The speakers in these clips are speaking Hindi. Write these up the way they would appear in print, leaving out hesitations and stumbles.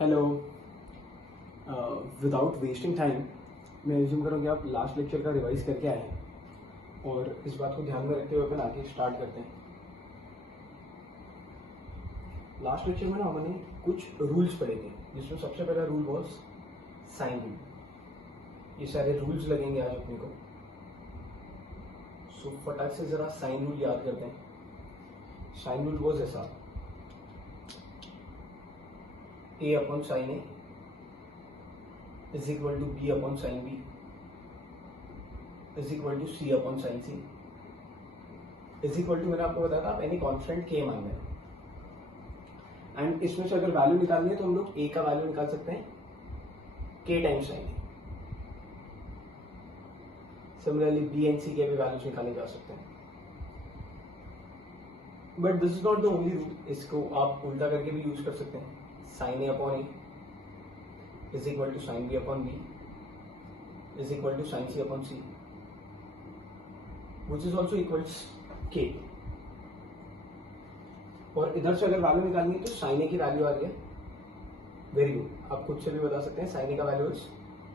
हेलो। विदाउट वेस्टिंग टाइम मैं एज्यूम करूँ कि आप लास्ट लेक्चर का रिवाइज करके आए हैं और इस बात को ध्यान में रखते हुए अपन आगे स्टार्ट करते हैं। लास्ट लेक्चर में ना हमने कुछ रूल्स पढ़े थे, जिसमें सबसे पहला रूल वॉज साइन रूल। ये सारे रूल्स लगेंगे आज अपने को। सो फटाक से जरा साइन रूल याद करते हैं। साइन रूल वॉज ऐसा, a upon sin a is equal to b upon sin b is equal to c upon sin c is equal to, मैंने आपको बताया था आप एनी कॉन्स्टेंट k मान लें, एंड इसमें से अगर वैल्यू निकालनी है तो हम लोग a का वैल्यू निकाल सकते हैं k times sin a। Similarly b and c के भी वैल्यूज निकाले जा सकते हैं, but this is not the only rule. इसको आप उल्टा करके भी यूज कर सकते हैं। sin a upon a is equal to sin b upon b is equal to sin c upon c, which is also equals k। और इधर से अगर वैल्यू निकालनी है तो sin a की वैल्यू आ रही है, वेरी गुड, आप खुद से भी बता सकते हैं sin a का वैल्यू इज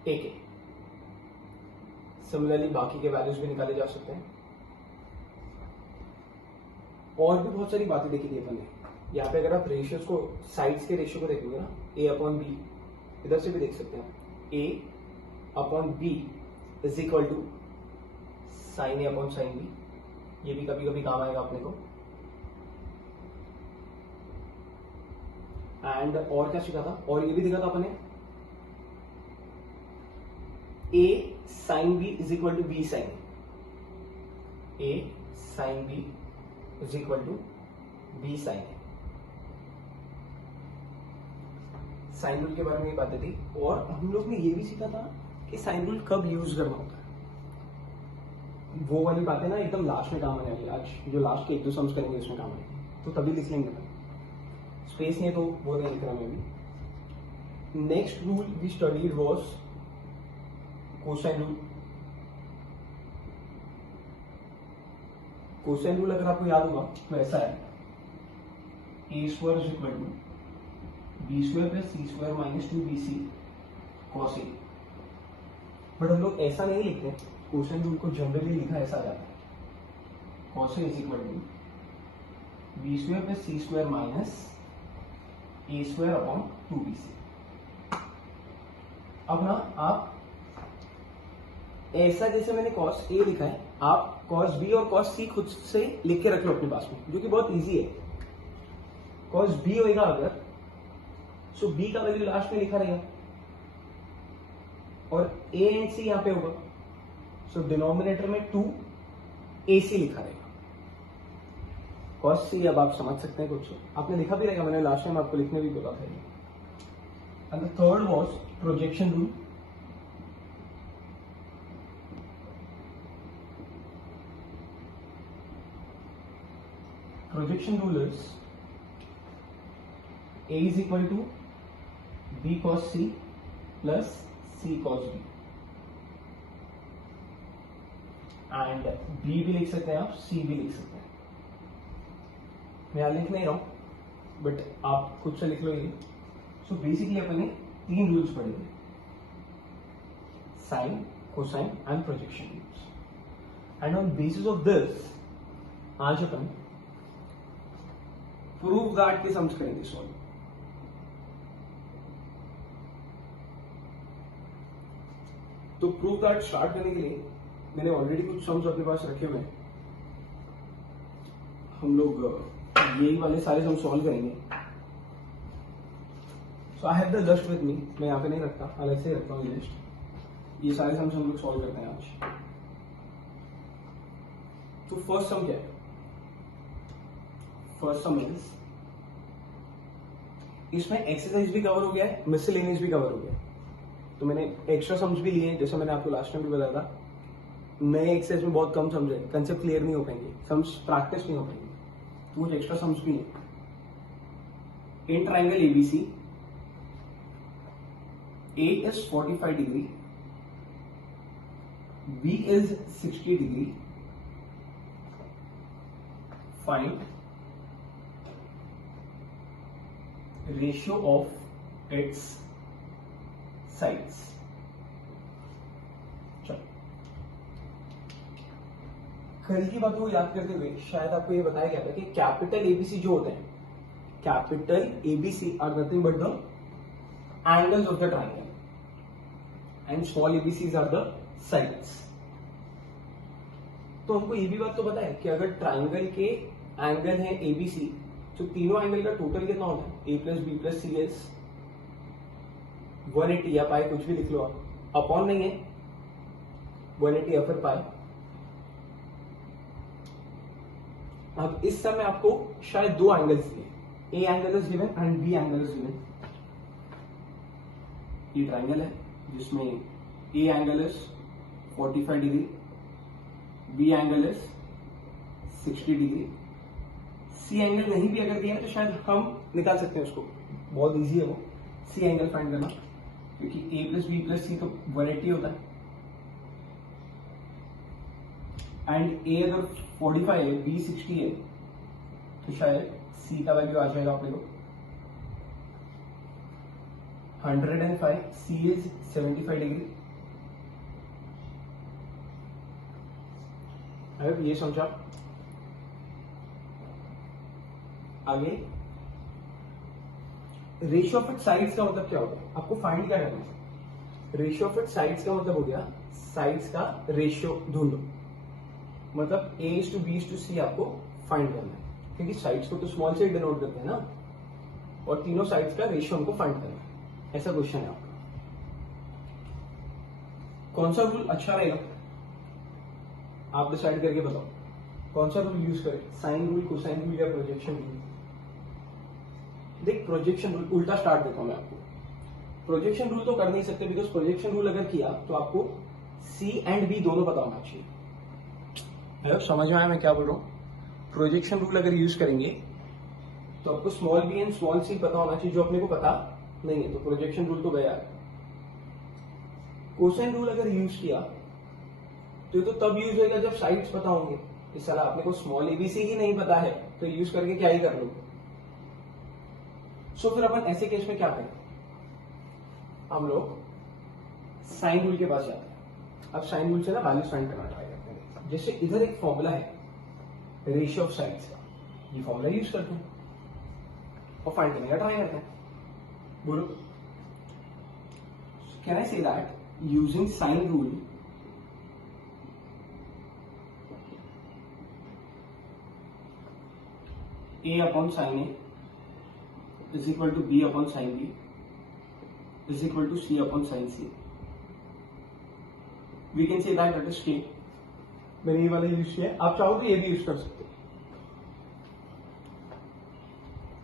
ak। सिमिलरली बाकी के वैल्यूज भी निकाले जा सकते हैं। और भी बहुत सारी बातें देखी थी अपन ने। यहाँ पे अगर आप रेशियोज को, साइड्स के रेशियो को देखेंगे ना, a अपॉन बी, इधर से भी देख सकते हैं a upon B is equal to sine A upon sine B. ये भी कभी कभी काम आएगा अपने को। एंड और क्या सीखा था, और ये भी देखा था अपने, a sine B is equal to B sine A, sine B is equal to B sine A. Sine rule के बारे में ये बातें थी। और हम लोग ने ये भी सीखा था कि साइन रूल कब यूज करना होता है। वो वाली बातें ना एकदम लास्ट में काम आने वाली। आज जो लास्ट के एक दो सम्स करेंगे उसमें काम आएगी, तो तभी लिख लेंगे। स्पेस नहीं है तो वो नहीं लिख रहा मैं भी। Next rule we studied was cosine rule. Cosine rule अगर आपको याद होगा तो ऐसा है, ए square is equal to B square plus C square minus 2bc cos a। But हम लोग ऐसा नहीं लिखते। कोसाइन रूल को जनरली लिखा ऐसा जाता है, cos a is equal to B square plus C square minus a square upon 2bc। अब ना आप ऐसा, जैसे मैंने cos a लिखा है, आप cos b और cos c खुद से लिख के रख लो अपने पास में, जो कि बहुत इजी है। cos b होएगा अगर, सो b का वैल्यू लास्ट में लिखा रहेगा और a एंड c यहां पे होगा, सो डिनोमिनेटर में 2ac लिखा रहेगा। cos c अब आप समझ सकते हैं कुछ, आपने लिखा भी रहेगा, मैंने लास्ट टाइम आपको लिखने भी बोला था। And the third was projection rule. Projection rule is a is equal to b cos c plus c cos b, and b भी लिख सकते हैं आप, c भी लिख सकते हैं। मैं यहां लिख नहीं रहा हूं, बट आप खुद से लिख लो ये। सो बेसिकली अपन ने 3 रूल्स पढ़े थे, sine, cosine and projection rules. And on basis of this आज अपन प्रूव दैट के सम्स करेंगे सॉल्व। तो प्रूव दैट स्टार्ट करने के लिए मैंने ऑलरेडी कुछ सम्स अपने पास रखे हुए हैं। हम लोग यही वाले सारे सम सॉल्व करेंगे। So I have the list with me, मैं यहाँ पे नहीं रखता, अलग से रखता हूँ लिस्ट। ये सारे सम्स हम लोग सॉल्व करते हैं आज। तो फर्स्ट सम क्या है? फर्स्ट सम इज, इसमें एक्सरसाइज भी कवर हो गया है, मिसलेनियस भी कवर हो गया है। तो मैंने एक्स्ट्रा सम्स भी लिए हैं, जैसे मैंने आपको लास्ट टाइम भी बताया था। नए एक्सरसाइज में बहुत कम सम्स है, कंसेप्ट क्लियर नहीं हो पाएंगे, सम्स प्रैक्टिस नहीं हो पाएंगे, तो कुछ एक्स्ट्रा सम्स भी हैं। In triangle ABC, A is 45 degree, B is 60 degree, find ratio of its sides. चलो, कल की बातों को याद करते हुए शायद आपको ये बताया गया था कि कैपिटल एबीसी जो होते हैं, capital ABC are nothing but the angles of the triangle and small ABCs are the sides. तो हमको ये भी बात तो पता है कि अगर ट्राइंगल के एंगल है एबीसी, तो तीनों एंगल का टोटल कितना होता है, A plus B plus C is 180 या पाई, कुछ भी लिख लो आप, अपॉन नहीं है 180 या फिर पाई। अब इस समय आपको शायद दो एंगल्स दिए, A angle is given and B angle is given. ये ट्राइंगल है जिसमें A angle is 45 degree, B angle is 60 degree, C angle नहीं भी अगर दिया है तो शायद हम निकाल सकते हैं उसको, बहुत इजी है वो सी एंगल फाइंड करना, क्योंकि ए प्लस बी प्लस सी तो 180 होता है एंड ए अगर 45 है, बी 60 है, तो शायद सी का वैल्यू आ जाएगा अपने को 105, सी इज 75 डिग्री। ये समझा। आगे रेशियो ऑफ इट्स साइड्स का मतलब क्या होता है, आपको फाइंड क्या करना है। रेशियो ऑफ इट्स साइड्स का मतलब हो गया साइड्स का रेशियो ढूंढो, मतलब A is to B is to C आपको फाइंड करना है, क्योंकि साइड्स को तो स्मॉल से डिनोट करते हैं ना, और तीनों साइड्स का रेशियो हमको फाइंड करना है। ऐसा क्वेश्चन है आपका। कौन सा रूल अच्छा रहेगा आप डिसाइड करके बताओ, कौन सा रूल यूज करें, साइन रूल, कोसाइन रूल या प्रोजेक्शन रूल। देख, प्रोजेक्शन रूल उल्टा स्टार्ट देता हूं मैं आपको। प्रोजेक्शन रूल तो कर नहीं सकते, बिकॉज प्रोजेक्शन रूल अगर किया तो आपको सी एंड बी दोनों पता होना चाहिए। समझ में आया मैं क्या बोल रहा हूं। प्रोजेक्शन रूल अगर यूज करेंगे तो आपको small B and small C पता होना चाहिए, जो अपने को पता नहीं है, तो प्रोजेक्शन रूल तो गया। कोसाइन रूल अगर यूज किया तो ये तो तब यूज होगा जब साइड्स पता होंगे। इस साल आपने को स्मॉल एबीसी ही नहीं पता है तो यूज करके क्या ही कर लो। सो फिर अपन ऐसे केस में क्या करें, हम लोग साइन रूल के पास जाते हैं। अब साइन रूल से ना वैल्यूज फाइंड करना ट्राई करते हैं। जैसे इधर एक फॉर्मूला है रेशियो ऑफ साइड्स का, ये फॉर्मूला यूज करते हैं और फाइंड करने का ट्राई करते हैं। बोलो, can I say that using sine rule a upon sin a is equal to b upon sin b is equal to c upon sin c. We can say that is k. मैंने ये वाला यूज किया है, आप चाहो तो ये भी यूज कर सकते हो।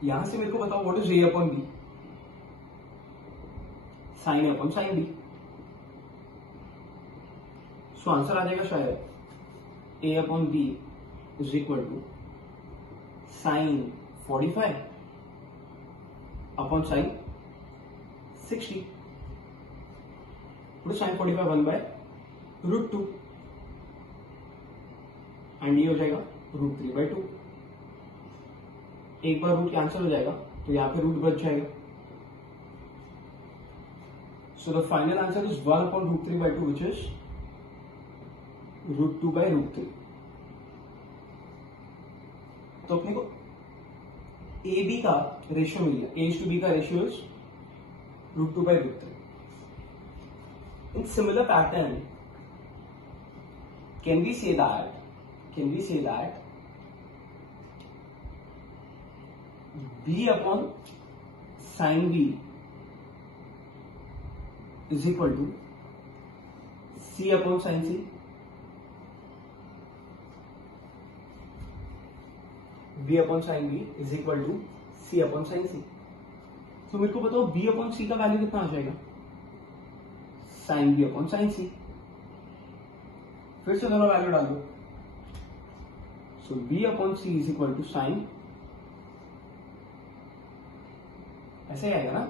यहां से मेरे को बताओ what is a upon b, sin a upon sin b। So answer आ जाएगा शायद a upon b is equal to sin 45 upon sin 60। तो sin 45 1 by √2 एंड ये हो जाएगा √3 by 2। एक बार रूट कैंसिल हो जाएगा तो यहां पे रूट बच जाएगा। So the final answer is 1 upon √3 by 2 which is √2 by √3। तो अपने को ए बी का रेशियो मिल गया, ए टू बी का ratio is √2 by √3। In similar pattern can we say that b upon sin b is equal to c upon sin c। b upon sin b is equal to c upon sin c। तो मेरे को बताओ b upon c का वैल्यू कितना आ जाएगा, sin b upon sin c। फिर से दोनों वैल्यू डाल दो। सो b upon c is equal to sin, ऐसे ही आएगा ना,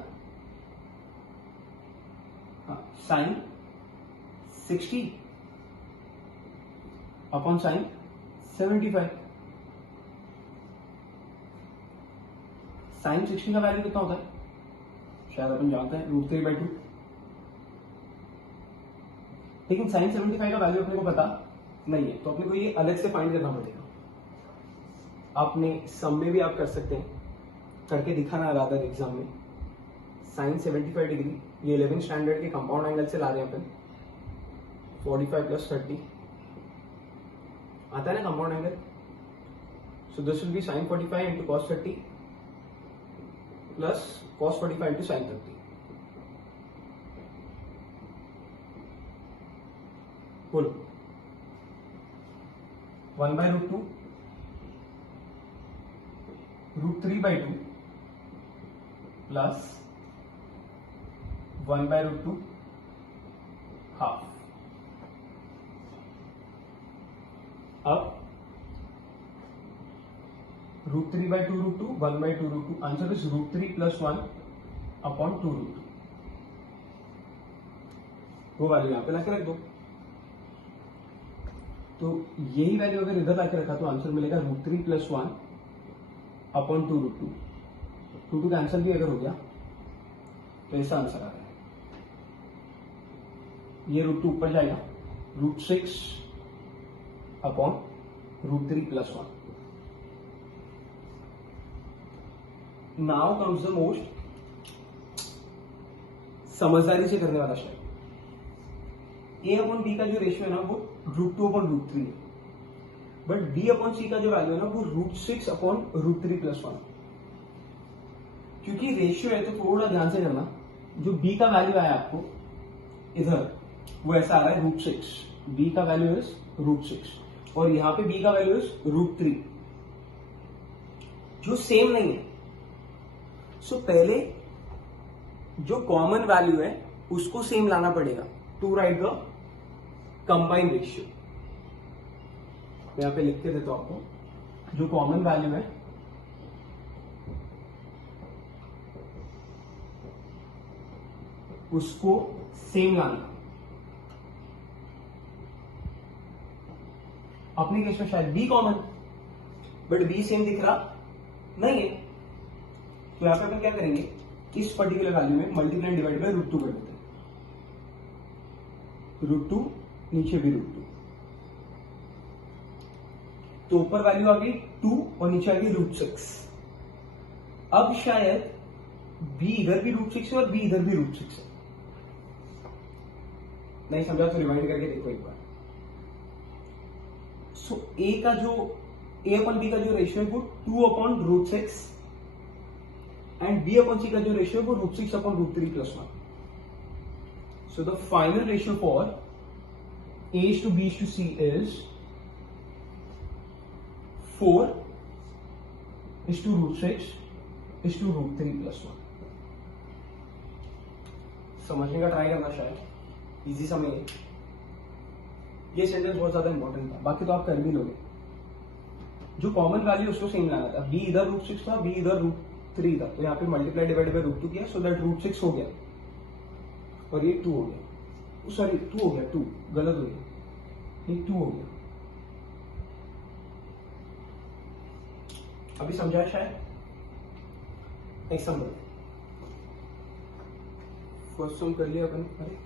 sin 60 upon sin 75। sin 60 का वैल्यू कितना होता है, शायद अपन जानते हैं √3/2, लेकिन sin 75 का वैल्यू अपने को पता नहीं है, तो अपने को ये अलग से फाइंड करना पड़ेगा। आपने सम में भी आप कर सकते हैं, करके दिखाना रहा था एग्जाम में। sin 75 डिग्री, ये 11 स्टैंडर्ड के कंपाउंड एंगल से ला रहे हैं अपन, 45 + 30 आता है ना compound angle. So this will be sin 45 into cos 30 plus cos 45 into sin 30। बोलो 1/√2 √3/2 plus 1/√2 हाफ। अब √3/2 √2 1/2 √2, आंसर इज √3 + 1 अपॉन 2 √2। वो वैल्यू यहां पे लाके रख दो, तो यही वैल्यू अगर इधर लाके रखा तो आंसर मिलेगा √3 + 1 अपॉन 2 √2। 2 कैंसिल भी अगर हो गया तो ऐसा आंसर आ रहा है। ये √2 ऊपर जाएगा, √6 upon √3 + 1। Now comes the most समझदारी से करने वाला स्टेप। A/B का जो रेशियो है ना वो √2/√3 है, बट B/C का जो वैल्यू है ना वो √6 अपॉन √3 + 1। क्योंकि रेशियो है तो थोड़ा ध्यान से करना, जो B का वैल्यू आया आपको इधर वो ऐसा आ रहा है √6, B का वैल्यू इज √6 और यहां पे B का वैल्यू इज √3, जो सेम नहीं है। सो पहले जो कॉमन वैल्यू है उसको सेम लाना पड़ेगा to write the combined ratio. यहां पे लिख के देता हूं आपको, जो कॉमन वैल्यू है उसको सेम लाना। अपने केस में शायद B common, but B same दिख रहा नहीं है, तो यहां पे अपन क्या करेंगे, इस पर्टिकुलर वैल्यू में मल्टीप्लाई डिवाइड बाय √2 कर देते हैं। √2 नीचे भी √2, तो ऊपर वैल्यू आ गई 2 और नीचे आ गई √6। अब शायद B इधर भी √6 है और B इधर भी √6 है। नहीं समझा तो रिवाइंड करके देखो एक बार। सो A/B का जो रेशियो है वो 2/√6 and B/C का जो रेशियो है वो √6/√3 + 1। So the final ratio for A/B/C is 4:√6:√3 + 1। समझने का ट्राई करना, शायद इजी समझ। ये सेंटेंस बहुत ज्यादा इंपॉर्टेंट था, बाकी तो आप कर भी लोगे। जो कॉमन वैल्यू उसको सेम लाना था, B इधर √6 था, B इधर √3 था, तो यहाँ पे मल्टीप्लाई डिवाइड बाय √2 किया, सो दैट √6 हो गया और ये 2 हो गया। सॉरी 2 हो गया, 2 गलत हो गया, ये 2 हो गया। अभी समझा शायद। एग्जाम्पल फर्स्ट सम कर लिया अपन। अरे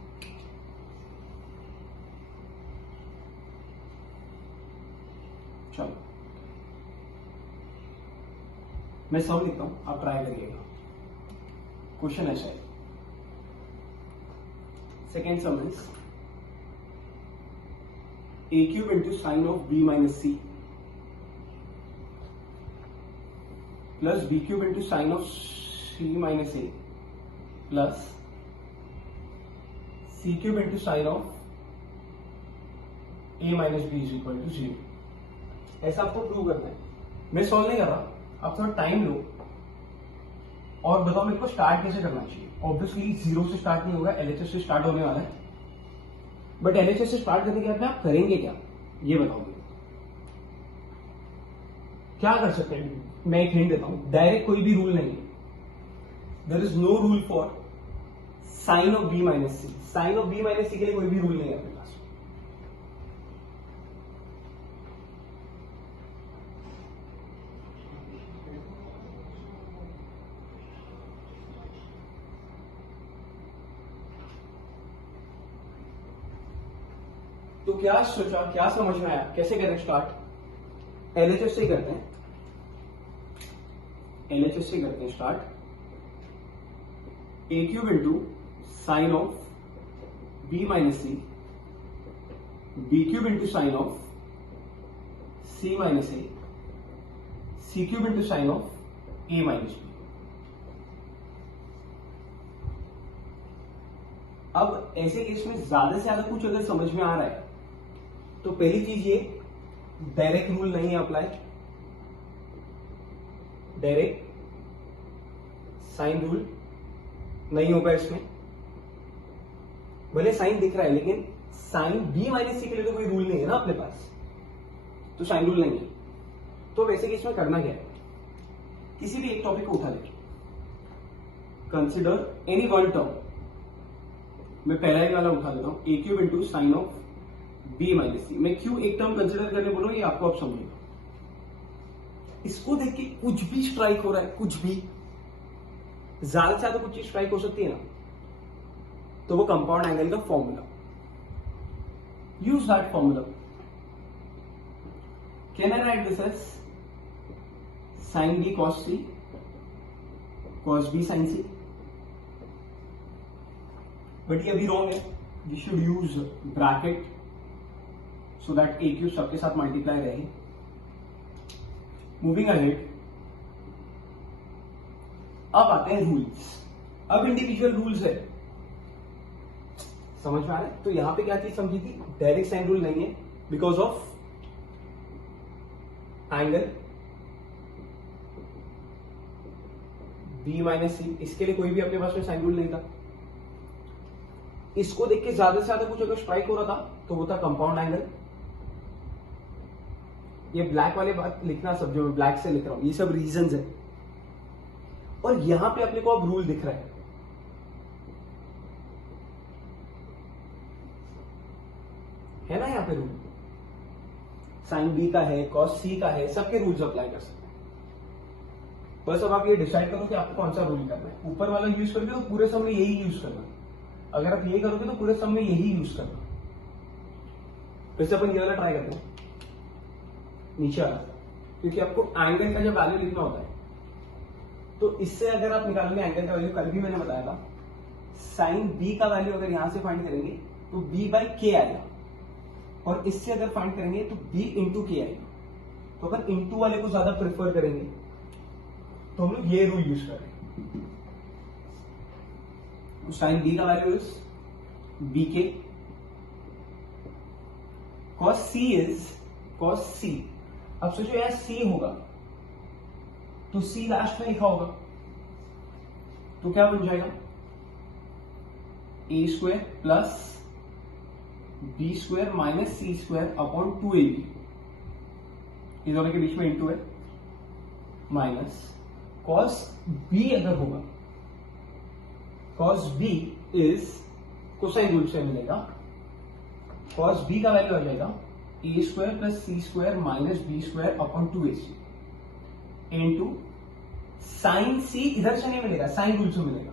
चलो मैं सम लिखता हूं, आप ट्राई करिएगा। क्वेश्चन ऐसा है, second sum is A³ into sin of B - C plus B³ into sin of C - A plus C³ into sin of A - B is equal to 0। ऐसा आपको प्रूव करना है। मैं सॉल्व नहीं कर रहा, आप थोड़ा टाइम लो और बताओ मेरे को स्टार्ट कैसे करना चाहिए। ऑब्वियसली 0 से स्टार्ट नहीं होगा, LHS से स्टार्ट होने वाला है, बट LHS से स्टार्ट करने के बाद में आप करेंगे क्या, ये बताओगे। क्या कर सकते हैं, मैं एक हिंट देता हूं, डायरेक्ट कोई भी रूल नहीं है। There is no rule for sine of B - C। Sine of B - C के लिए कोई भी रूल नहीं है अपने पास। तो क्या सोचा, क्या समझ में आया, कैसे करें स्टार्ट? एलएचएस से करते हैं, एलएचएस से करते हैं start. A cube into sine of B minus c, b cube into sine of c minus a, c cube into sine of a minus b. अब ऐसे केस में ज्यादा से ज्यादा कुछ अगर समझ में आ रहा है तो पहली चीज ये, डायरेक्ट रूल नहीं है अप्लाई, डायरेक्ट साइन रूल नहीं होगा इसमें। भले साइन दिख रहा है लेकिन साइन बी माइनस सी के लिए तो कोई रूल नहीं है ना अपने पास, तो साइन रूल नहीं है। तो वैसे केस में करना क्या है, किसी भी एक टॉपिक को उठा लें, कंसिडर एनी वन टर्म। मैं पहला ही वाला उठा लेता हूं, A cube into sine of B minus C. मैं क्यों एक टर्म कंसिडर करने बोलूं ये आपको अब समझेगा। इसको देख के कुछ भी स्ट्राइक हो रहा है, कुछ भी, ज्यादा से ज्यादा कुछ चीज स्ट्राइक हो सकती है ना, तो वो कंपाउंड एंगल का formula, use that formula. Can I write this as sine B cos C, cos B sine C? But ये अभी रॉन्ग है, we should use bracket so that a cube सबके साथ मल्टीप्लाई रहे। मूविंग अहेड, अब आते हैं रूल्स। अब इंडिविजुअल रूल्स है, समझ में आ रहा है? तो यहां पे क्या चीज समझी थी, डायरेक्ट साइन रूल नहीं है because of angle b minus c, इसके लिए कोई भी अपने पास में साइन रूल नहीं था। इसको देख के ज्यादा से ज्यादा कुछ अगर स्ट्राइक हो रहा था तो वो था कंपाउंड एंगल। ये ब्लैक वाले बात लिखना, सब जो मैं ब्लैक से लिख रहा हूं ये सब रीजंस है। और यहां पे अपने को अब रूल दिख रहा है ना, यहां पे रूल साइन बी का है, कॉस सी का है, सबके रूल्स अप्लाई कर सकते हैं। बस अब आप ये डिसाइड करो कि आपको कौन सा रूल करना है। ऊपर वाला यूज करके तो पूरे सम में यही यूज करना, अगर आप ये करोगे तो पूरे सम में यही यूज करना। वैसे अपन ये वाला ट्राई करते हैं, नीचे वाला, क्योंकि आपको एंगल का जब वैल्यू लिखना होता है तो इससे अगर आप निकालोगे एंगल का वैल्यू, कल भी मैंने बताया था, साइन बी का वैल्यू अगर यहां से फाइंड करेंगे तो बी बाई के आएगा, और इससे अगर फाइंड करेंगे तो बी इंटू के आएगा। तो अगर इंटू वाले को ज्यादा प्रेफर करेंगे तो हम लोग ये रूल यूज करेंगे। साइन बी का value is B k, cos C is cos सी। अब सोचो यार सी होगा तो सी लास्ट में लिखा होगा, तो क्या बन जाएगा, a square plus b square minus c square upon 2ab, इस दोनों के बीच में इंटू है, माइनस कॉस बी अगर होगा, cos b is cosine rule से मिलेगा, कॉस बी का वैल्यू आ जाएगा a square plus C square minus b square upon 2ac into sine c इधर से नहीं मिलेगा, साइन रूल से मिलेगा,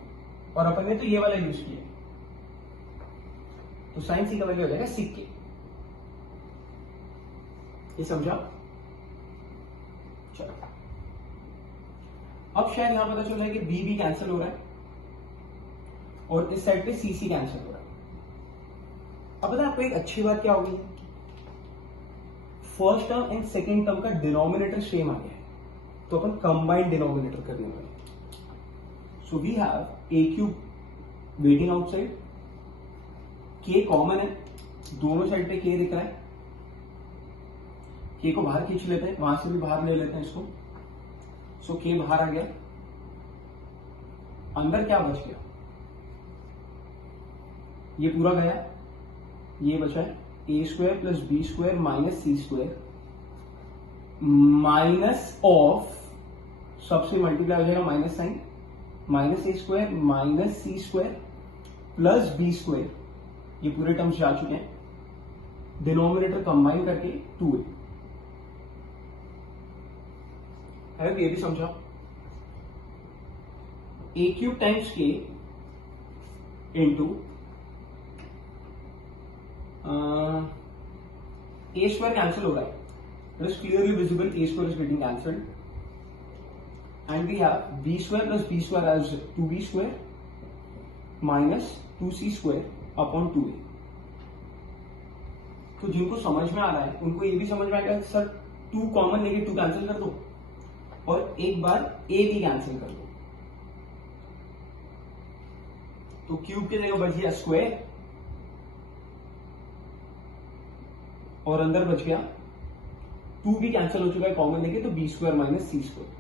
और अपन ने तो ये वाला यूज किया, तो साइन सी का वैल्यू हो जाएगा सिक के। ये समझा? चलो अब शायद यहां पता चल रहा है कि बी भी कैंसिल हो रहा है और इस साइड पे सी सी कैंसिल हो रहा है। अब पता है आपको एक अच्छी बात क्या होगी, first term and second term का डिनोमिनेटर सेम आ गया है, तो अपन कंबाइंड डिनोमिनेटर करने वाले। So we have a cube waiting outside, के कॉमन है, दोनों साइड पे के दिख रहा है, के को बाहर खींच लेते हैं, वहां से भी बाहर ले लेते हैं इसको। सो के बाहर आ गया, अंदर क्या बच गया, ये पूरा गया, ये बचा है ए square plus b square minus c square minus of, सबसे मल्टीप्लाई हो जाएगा minus sine, minus a square minus c square plus b square, ये पूरे टर्म्स जा चुके हैं, डिनोमिनेटर कंबाइन करके 2a है। ये भी समझा, ए क्यूब टाइम्स के इंटू ए स्क्वायर कैंसिल हो रहा है, it is clearly visible a square is getting cancelled and we have b square plus b square as 2b square minus 2c square upon 2a। तो जिनको समझ में आ रहा है उनको ये भी समझ में आएगा सर 2 कॉमन लेके 2 कैंसिल कर दो और एक बार a भी कैंसिल कर दो, तो क्यूब के जगह बच गया स्क्वायर और अंदर बच गया 2 भी कैंसिल हो चुका है कॉमन लेके, तो B square minus c square.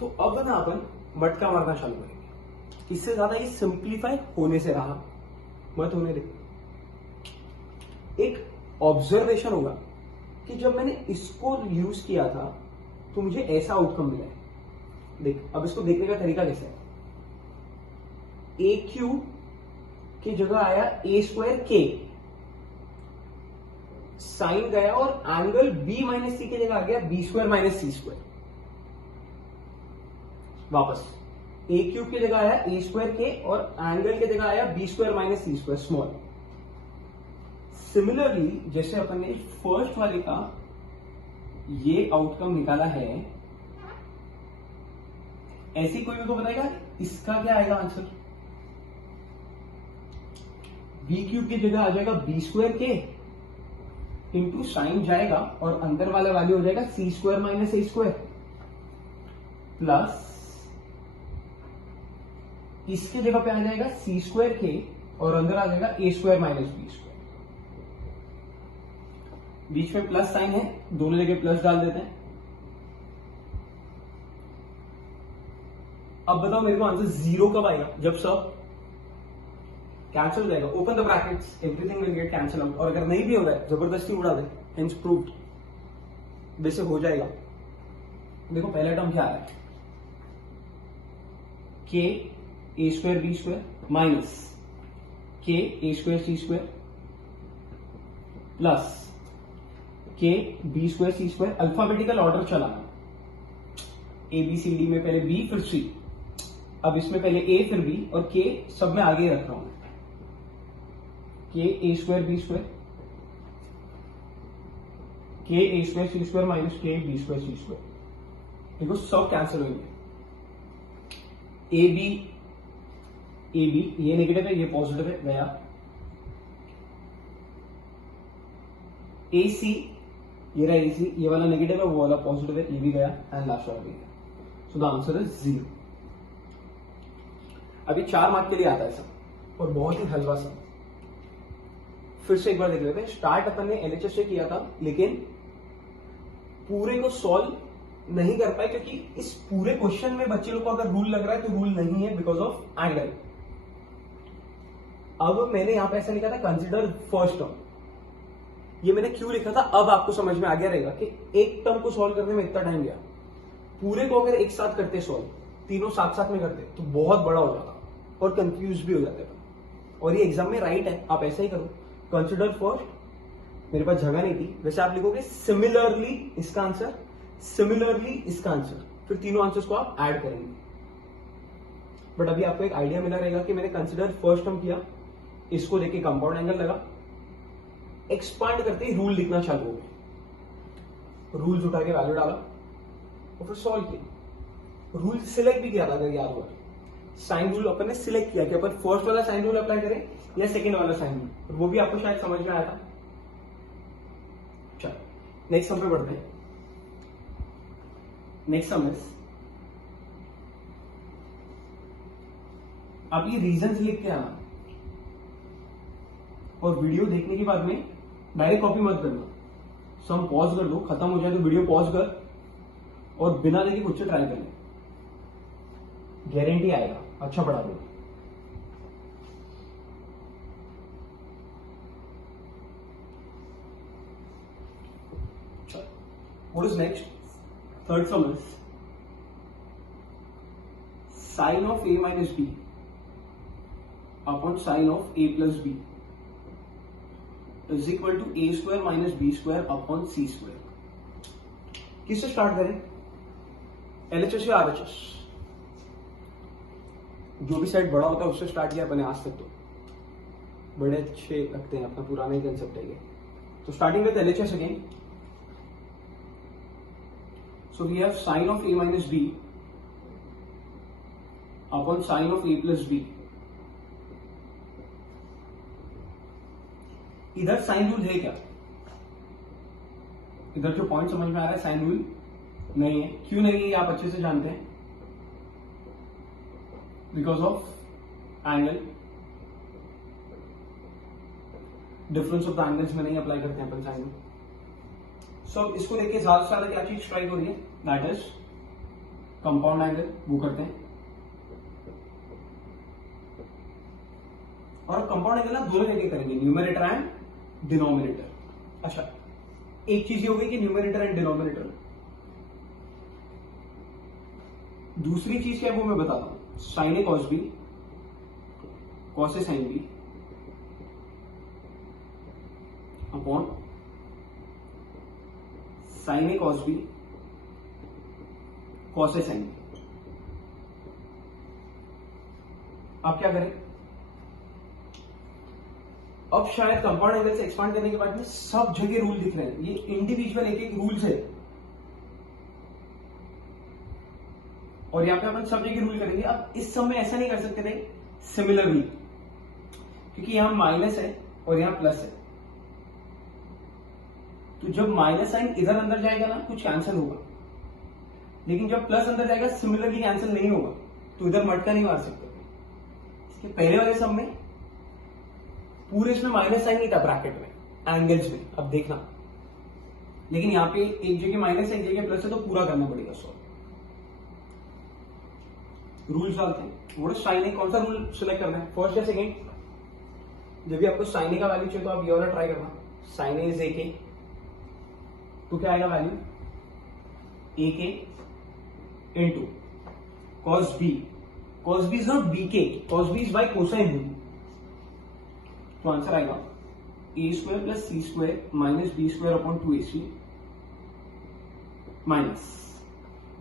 तो अब ना अपन मटका मारना चालू करेंगे, इससे ज्यादा ये सिंप्लीफाई होने से रहा मत होने दे। एक ऑब्जर्वेशन होगा कि जब मैंने इसको यूज किया था तो मुझे ऐसा आउटकम मिला है। देख, अब इसको देखने का तरीका कैसे है, ए क्यूब की जगह आया ए स्क्वायर के, साइन गया और एंगल बी माइनस सी की जगह आ गया B square minus c square. वापस ए क्यूब की जगह आया ए स्क्वायर के और एंगल की जगह आया B square minus c square small. Similarly जैसे अपन ने फर्स्ट वाले का ये आउटकम निकाला है, ऐसे कोई मेरे को बताएगा इसका क्या आएगा आंसर। बी क्यूब की जगह आ जाएगा बी स्क्वायर के इंटू साइन जाएगा और अंदर वाला वैल्यू हो जाएगा सी square minus a square plus इसके जगह पे आ जाएगा सी स्क्वायर के और अंदर आ जाएगा a square minus b square. बीच में प्लस साइन है, दोनों जगह प्लस डाल देते हैं। अब बताओ मेरे को आंसर 0 कब आएगा, जब सब कैंसिल हो जाएगा। Open the brackets, everything will get cancel out. और अगर नहीं भी हो रहा है जबरदस्ती उड़ा दे, हेंस प्रूव्ड, वैसे हो जाएगा। देखो पहला टर्म क्या आ रहा है, के a square B square minus के a square c square plus के B square c square. Alphabetical order चलाना, ए बी सी डी में पहले बी फिर सी, अब इसमें पहले ए फिर बी और के सब में आगे रख रहा हूं। के ए स्क्वायर बी स्क्वायर के a square c square minus के बी स्क्वायर सी स्क्वायर। देखो सब कैंसिल होंगे। ए बी ये नेगेटिव है, ये पॉजिटिव है, गया। ए सी ये रहा, ए सी ये वाला नेगेटिव है, वो वाला पॉजिटिव है, ये भी गया एंड लास्ट वाला भी गया। So the answer is 0। अभी 4 मार्क के लिए आता है सब और बहुत ही हलवा सा। फिर से एक बार देख लेते हैं। स्टार्ट अपन ने एलएचएस से किया था, लेकिन पूरे को सॉल्व नहीं कर पाए क्योंकि इस पूरे क्वेश्चन में बच्चे लोग को अगर रूल लग रहा है तो रूल नहीं है बिकॉज ऑफ एंगल। अब मैंने यहां पे ऐसा लिखा था कंसिडर फर्स्ट टर्म, ये मैंने क्यों लिखा था अब आपको समझ में आ गया रहेगा कि एक टर्म को सॉल्व करने में इतना टाइम गया। पूरे को अगर एक साथ करते सॉल्व, तीनों साथ साथ में करते तो बहुत बड़ा हो जाता और कंफ्यूज भी हो जाते। और ये एग्जाम में राइट है, आप ऐसा ही करो। कंसिडर फर्स्ट, मेरे पास जगह नहीं थी, वैसे आप लिखोगे सिमिलरली इसका आंसर, सिमिलरली इसका आंसर, फिर तीनों आंसर्स को आप ऐड करेंगे। बट अभी आपको एक आइडिया मिला रहेगा कि मैंने कंसिडर फर्स्ट टर्म किया, इसको लेके कंपाउंड एंगल लगा, एक्सपांड करते ही रूल लिखना चालू हो गया। रूल्स उठा के वैल्यू डाला और फिर सॉल्व किया। रूल सिलेक्ट भी किया था अगर याद हुआ। साइन रूल अपन ने सिलेक्ट किया कि अपन फर्स्ट वाला साइन रूल अप्लाई करें या सेकंड वाला साइन रूल, वो भी आपको शायद समझ में आया था। चलो नेक्स्ट सम पे बढ़ते हैं। नेक्स्ट सम इज, आप ये रीजंस लिख के आना और वीडियो देखने के बाद में डायरेक्ट कॉपी मत करना। सम पॉज कर दो, खत्म हो जाए तो वीडियो पॉज कर और बिना देखे खुद से ट्राई करना, गारंटी आएगा, अच्छा पढ़ा दो। What is next? Third sum is sin of a minus b upon sin of a plus b is equal to a square minus b square upon c square। किससे स्टार्ट करें, एलएचएस या आरएचएस? जो भी सेट बड़ा होता है उससे स्टार्ट किया अपने आज तक। तो बड़े अच्छे लगते हैं, अपना पुराना ही कंसेप्ट है ये। तो starting with LHS again, so we have sine of a minus b upon sine of a plus b. इधर साइन रूल है क्या? इधर जो पॉइंट समझ में आ रहा है साइन रूल नहीं है। क्यों नहीं है आप अच्छे से जानते हैं, because of angle, difference of the angles में नहीं अप्लाई करते हैं अपन साइन में। सो इसको लेके ज्यादा से ज्यादा क्या चीज स्ट्राइक हो रही है, दैट इज कंपाउंड एंगल, वो करते हैं। और कंपाउंड एंगल ना दोनों जगह करेंगे, न्यूमरेटर एंड डिनोमिनेटर। अच्छा, एक चीज ये हो गई कि न्यूमरेटर एंड डिनोमिनेटर। दूसरी चीज क्या है वो मैं बताता हूं, sign a cos b, cos a sine B upon sign a cos b, cos a sine B. अब क्या करें, अब शायद कंपाउंड एंगल से एक्सपांड करने के बाद में सब जगह रूल दिख रहे हैं, ये इंडिविजुअल एक एक रूल्स है, और यहां पे अपन सब जगह रूल करेंगे। अब इस समय ऐसा नहीं कर सकते थे सिमिलरली, क्योंकि यहां माइनस है और यहां प्लस है, तो जब माइनस साइन इधर अंदर जाएगा ना कुछ कैंसिल होगा, लेकिन जब प्लस अंदर जाएगा सिमिलरली कैंसिल नहीं होगा, तो इधर मटका नहीं मार सकते। इसके पहले वाले सब में पूरे इसमें माइनस साइन नहीं था ब्रैकेट में, एंगल्स में, अब देखना, लेकिन यहां पे एक जगह माइनस है एक जगह प्लस है, तो पूरा करना पड़ेगा सॉल्व। रूल्स डालते हैं, वो साइन ए, कौन सा रूल सिलेक्ट करना है, फर्स्ट या सेकेंड? जब भी आपको साइन ए का वैल्यू चाहिए तो आप ये वाला ट्राई करना, साइन ए इज ए के, तो क्या आएगा वैल्यू, ए के into cos b, cos b is not b k, cos b is by cosine b, तो आंसर आएगा a square plus C square minus b square upon 2ac minus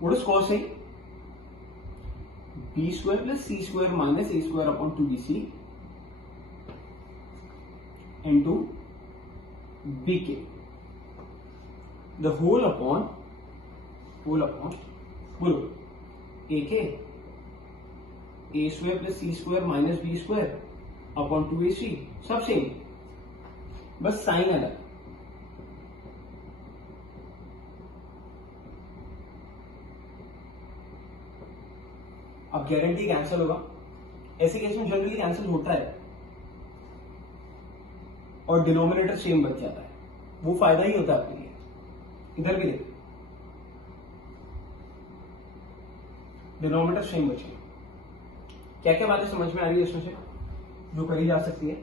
what is cos a, b square plus C square minus a square upon 2bc into b k, the whole upon बोलो a k, a square plus C square minus b square upon 2ac, सब सेम, बस साइन अलग। अब गारंटी कैंसिल होगा, ऐसे केस में जनरली कैंसिल होता है और डिनोमिनेटर सेम बच जाता है, वो फायदा ही होता है आपके लिए। इधर भी देखो, डिनोमिनेटर सेम बचे। क्या क्या बातें समझ में आ रही है इसमें से जो करी जा सकती है?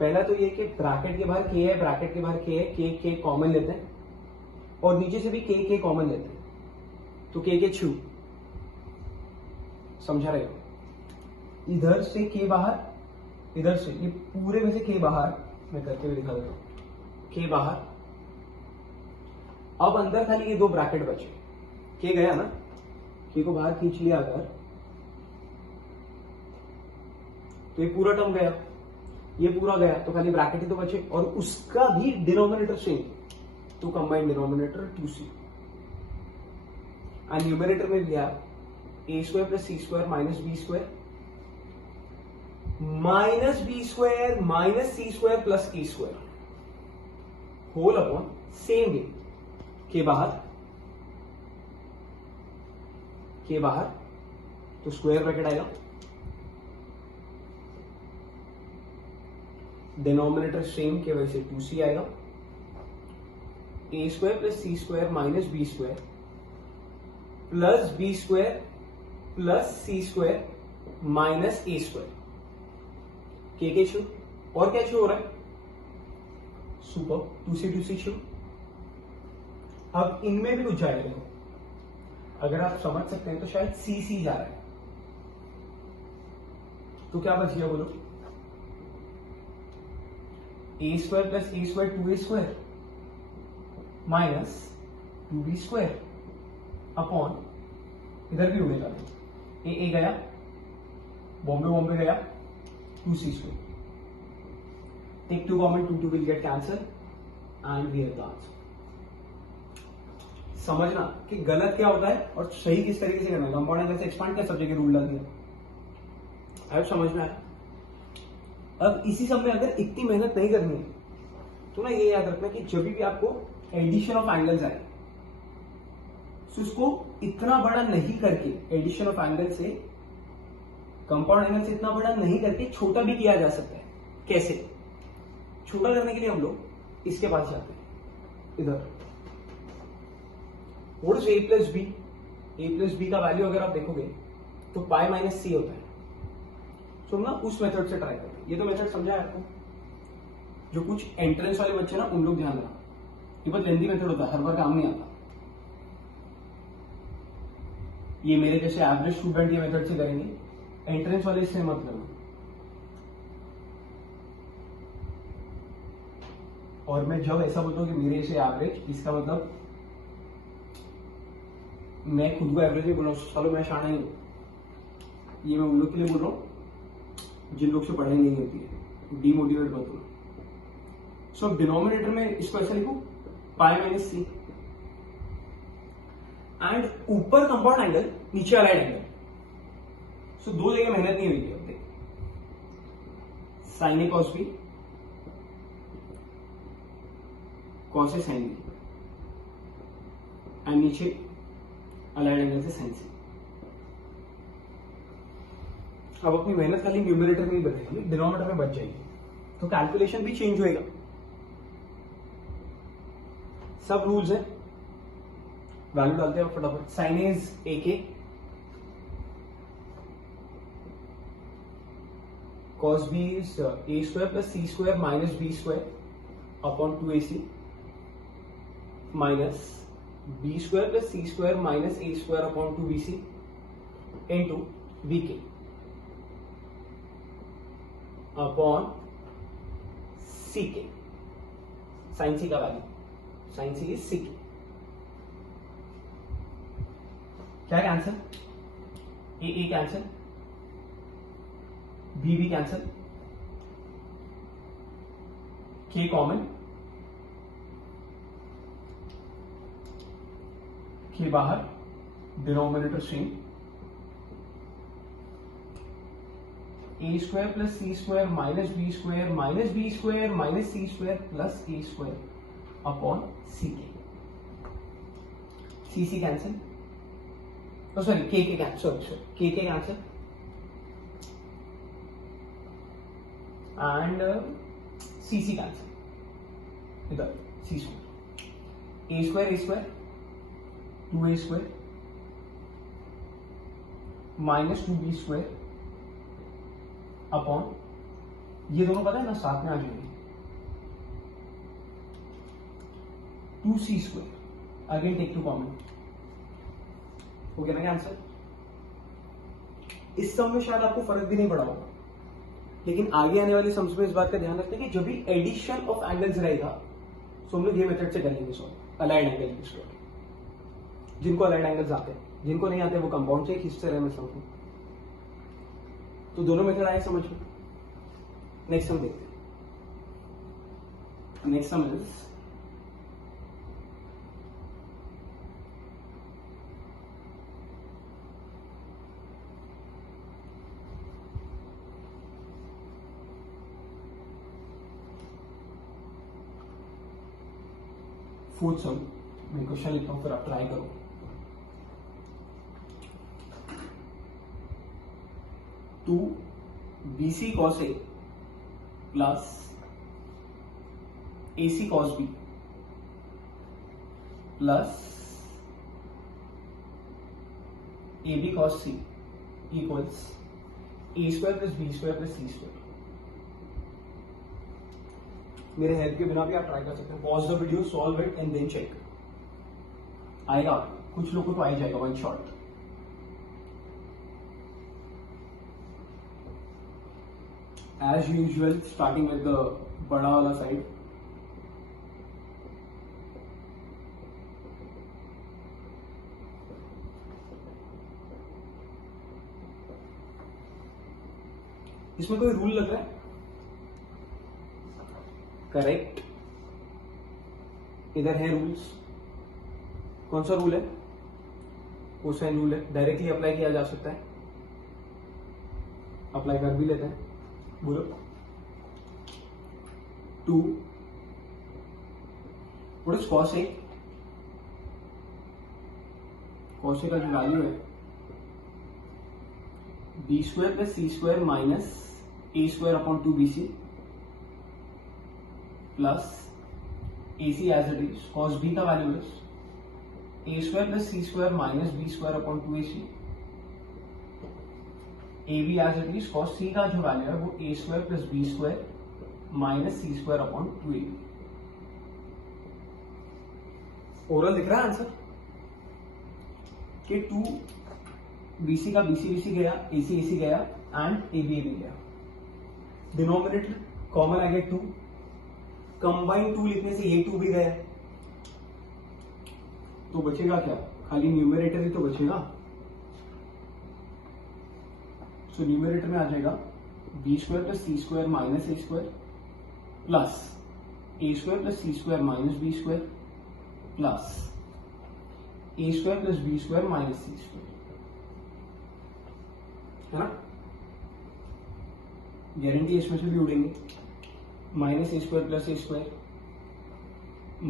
पहला तो ये कि ब्रैकेट के बाहर के है, ब्रैकेट के बाहर के है, के कॉमन लेते हैं, और नीचे से भी के कॉमन लेते हैं, तो के छू, समझा रहे हो? इधर से के बाहर, इधर से, ये पूरे में से के बाहर, मैं करते हुए दिखा देता हूं, के बाहर। अब अंदर खाली ये दो ब्रैकेट बचे, के गया ना, के को बाहर खींच लिया अगर, तो ये पूरा टर्म गया, ये पूरा गया, तो खाली ब्रैकेट ही तो बचे, और उसका भी डिनोमिनेटर सेम, तो combined denominator 2c, and numerator में लिया a square plus C square minus b square minus c square plus a square whole upon same way, के बाहर तो स्क्वायर ब्रैकेट आएगा, डिनोमिनेटर सेम के वजह से 2c आएगा, a square plus C square minus b square plus b square plus C square minus a square, के छू, और क्या छू हो रहा है, सुपर 2c छू। अब इनमें भी कुछ जाएगा, देखो अगर आप समझ सकते हैं तो शायद सी जा रहा है, तो क्या बच गया बोलो, a square plus a square 2a square minus 2b square upon, इधर भी उड़ेगा, ए गया, बॉम्बे गया, 2c². Take 2 common, 2 will get cancelled and we have the answer. समझना कि गलत क्या होता है और सही किस तरीके से करना है. कंपाउंड एंगल से एक्सपांड कर सब्जेक्ट के रूल डाल दिया. अब समझ में आया. अब इसी सब में अगर इतनी मेहनत नहीं करनी है तो ना ये याद रखना कि जब भी आपको एडिशन ऑफ एंगल्स आए तो उसको इतना बड़ा नहीं करके, एडिशन ऑफ एंगल से कंपाउंड एंगल से इतना बड़ा नहीं करके छोटा भी किया जा सकता है. कैसे? छोटा करने के लिए हम लोग इसके पास जाते हैं. इधर what is a plus b. a plus b का वैल्यू अगर आप देखोगे तो पाई माइनस सी होता है. तो हम ना उस मेथड से ट्राई करते हैं. ये तो मेथड समझा है आपको. जो कुछ एंट्रेंस वाले बच्चे ना उन लोग ध्यान रखना, ये बहुत लेंथी मेथड होता है, हर बार काम नहीं आता. ये मेरे जैसे एवरेज स्टूडेंट ये मेथड से करेंगे, एंट्रेंस वाले इससे मत करना. और मैं जब ऐसा बोलता हूं कि मेरे से एवरेज, इसका मतलब मैं खुद को एवरेज नहीं बोल रहा हूं. चलो मैं शाना ही हूं. ये मैं उन लोग के लिए बोल रहा हूं जिन लोग से पढ़ाई नहीं होती है. डीमोटिवेट मत होना. सो डिनोमिनेटर में इसको ऐसा लिखो पाई माइनस सी एंड ऊपर कंपाउंड एंगल, नीचे अलाइड एंगल. सो दो जगह मेहनत नहीं हुई है. Sine a cos b, cos a sine b and नीचे अलाइड एंगल से साइन सी. अब अपनी मेहनत खाली न्यूमरेटर में ही बचेगी, डिनोमिनेटर में बच जाएगी. तो कैलकुलेशन भी चेंज होएगा. सब रूल्स है, वैल्यू डालते हैं फटाफट. Sign is a k, cos b is a square plus C square minus b square upon 2ac minus b square plus C square minus a square upon 2bc into b k upon c k. Sine c का value, sine c is c k. क्या cancel? A cancel, b cancel, k common, k बाहर, denominator same. A square plus C square minus b square minus c square plus a square upon c k. C cancel, sorry k cancel, k cancel and c cancel. इधर c square, a square 2a square minus 2b square upon, ये दोनों पता है ना साथ में आ जाएंगे, 2c square. Again take 2 common. हो गया ना आंसर. इस सम में शायद आपको फर्क भी नहीं पड़ा होगा, लेकिन आगे आने वाली सम्स में इस बात का ध्यान रखते हैं कि जब भी एडिशन ऑफ एंगल्स रहेगा तो हम लोग ये मेथड से कर लेंगे सॉल्व. अलाइड एंगल की स्टोरी, जिनको अलाइड एंगल्स आते हैं, जिनको नहीं आते वो कंपाउंड से खींचते रहे. मैं समझूं तो दोनों मेथड आए समझ में. नेक्स्ट सम देखते हैं. Next sum is fourth sum. मैं क्वेश्चन लिखता हूं फिर आप ट्राई करो. Two BC cos A plus AC cos B plus AB cos C equals A square plus B square plus C square. मेरे हेल्प के बिना भी आप ट्राई कर सकते हैं. Pause the video, solve it and then check. आएगा, कुछ लोगों को तो आ ही जाएगा one shot. As usual, starting with the बड़ा वाला साइड. इसमें कोई रूल लग रहा है? करेक्ट, इधर है रूल्स। कौन सा रूल है? कोसाइन रूल है, डायरेक्टली अप्लाई किया जा सकता है। अप्लाई कर भी लेते हैं, बोलो। 2 what is cos A? cos A का जो वैल्यू है b square plus C square minus a square upon 2bc plus AC as it is. cos B का value is a square plus C square minus b square upon 2AC। AB as it is. cos C का जो वैल्यू है वो a square plus b square minus c square upon 2AB। Oral दिख रहा है आंसर कि 2BC का BC गया, AC गया एंड AB गया। डिनोमिनेटर कॉमन आ गया 2, कंबाइन 2 लिखने से ये 2 भी गया, तो बचेगा क्या? खाली न्यूमरेटर ही तो बचेगा। सो न्यूमरेटर में आ जाएगा b square plus C square minus a square plus a square plus C square minus b square plus a square plus b square minus c square, है ना? गारंटी इसमें से भी उड़ेंगे। Minus a square plus a square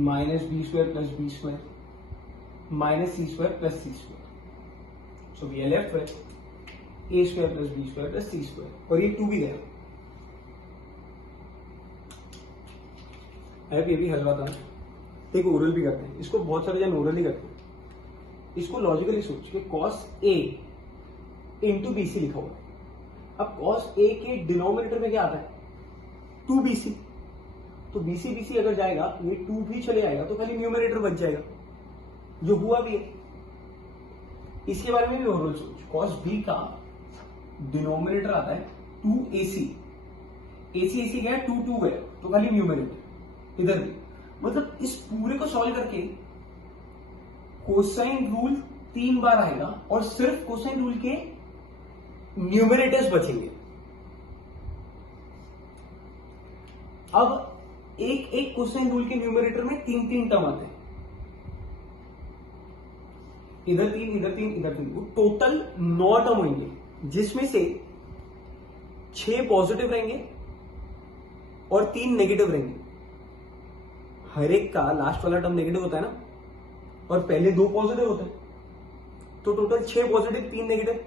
minus b square plus b square minus c square plus C square. So we are left with a square plus b square plus C square, और ये 2 भी गया। ये भी हलवा था। एक ओरल भी करते हैं इसको, बहुत सारे जन ओरल ही करते हैं इसको। लॉजिकली सोच के cos A इंटू BC लिखा हुआ। अब cos A के डिनोमिनेटर में क्या आता है? 2BC। तो BC अगर जाएगा ये 2 भी चले जाएगा तो खाली न्यूमरेटर बच जाएगा, जो हुआ भी है। इसके बारे में भी ओरल सोच। cos B का डिनोमिनेटर आता है 2AC। AC गया, 2 गया, तो खाली न्यूमरेटर इधर भी। मतलब इस पूरे को सॉल्व करके कोसाइन रूल 3 बार आएगा और सिर्फ कोसाइन रूल के न्यूमरेटर्स बचेंगे। अब एक कोसाइन रूल के न्यूमरेटर में 3 टर्म आते हैं, इधर 3 इधर 3 इधर 3, वो टोटल 9 टर्म होंगे, जिसमें से 6 पॉजिटिव रहेंगे और 3 नेगेटिव रहेंगे। हर एक का लास्ट वाला टर्म नेगेटिव होता है ना, और पहले 2 पॉजिटिव होते हैं, तो टोटल 6 पॉजिटिव 3 नेगेटिव।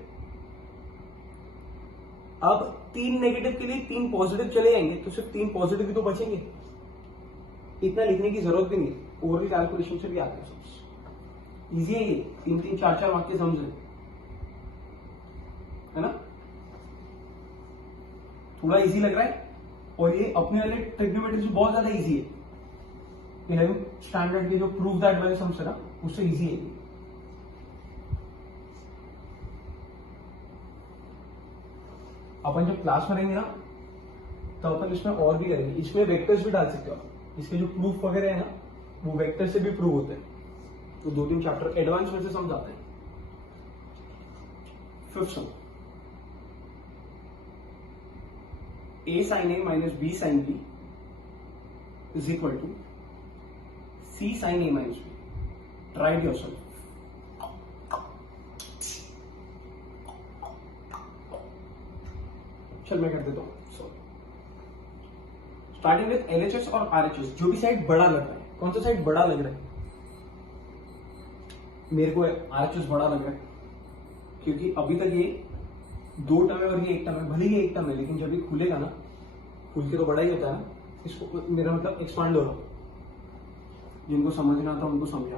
अब 3 नेगेटिव के लिए 3 पॉजिटिव चले जाएंगे, तो सिर्फ 3 पॉजिटिव ही तो बचेंगे। इतना लिखने की जरूरत भी नहीं, ओरल कैलकुलेशन से भी आता है सब। इजी है ये, 3 4 वाक्य समझे, है ना? थोड़ा इजी लग रहा है, और ये अपने वाले ट्रिग्नोमेट्री से बहुत ज्यादा इजी है। 11th स्टैंडर्ड के जो प्रूफ दैट वाले सम्स है ना, उससे इजी है। अपन जब क्लास में रहेंगे ना, तो अपन इसमें और भी करेंगे। इसमें वेक्टर्स भी डाल सकते हो आप। इसके जो प्रूफ वगैरह है ना, वो वेक्टर से भी प्रूव होते हैं। तो 2-3 चैप्टर एडवांस में से समझाते हैं। 5th some, a sin a minus b sin b is equal to c sin a minus b. Try it yourself. चल मैं कर देता हूं। स्टार्टिंग विथ LHS और RHS, जो भी साइड बड़ा लग रहा है। कौन सा साइड बड़ा लग रहा है? मेरे को RHS बड़ा लग रहा है, क्योंकि अभी तक ये 2 टर्म है और ये 1 टर्म है। भले ही 1 टर्म है, लेकिन जब ये खुलेगा ना, खुल के तो बड़ा ही होता है ना। इसको मेरा मतलब एक्सपांड हो रहा। जिनको समझना था उनको समझा,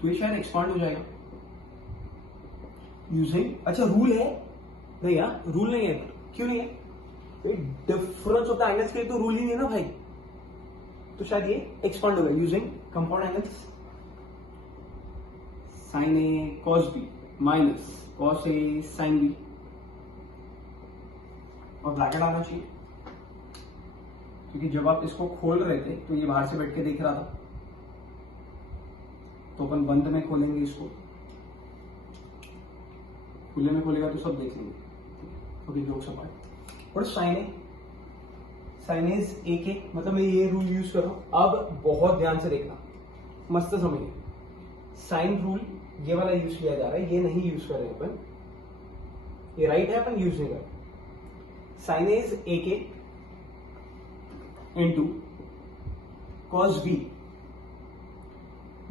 तो ये शायद एक्सपांड हो जाएगा यूजिंग। अच्छा रूल है? नहीं यार, रूल नहीं है। क्यों नहीं है? डिफरेंस होता है एंगल्स के, तो रूल ही नहीं है ना भाई। तो शायद ये एक्सपांड होगा using compound angles. Sign a cos B minus cos a sine B, और ब्रैकेट आना चाहिए, क्योंकि जब आप इसको खोल रहे थे तो ये बाहर से बैठ के देख रहा था। तो अपन बंद में खोलेंगे इसको, खुले में खोलेगा तो सब देख लेंगे। Okay jokes apart. और साइन इज ए के, मतलब मैं ये रूल यूज कर रहा हूं। अब बहुत ध्यान से देखना, मस्त समझिए। साइन रूल ये वाला यूज किया जा रहा है, ये नहीं यूज कर रहे अपन, ये राइट है, अपन यूज नहीं कर रहे। साइन इज ए के इंटू कॉस बी,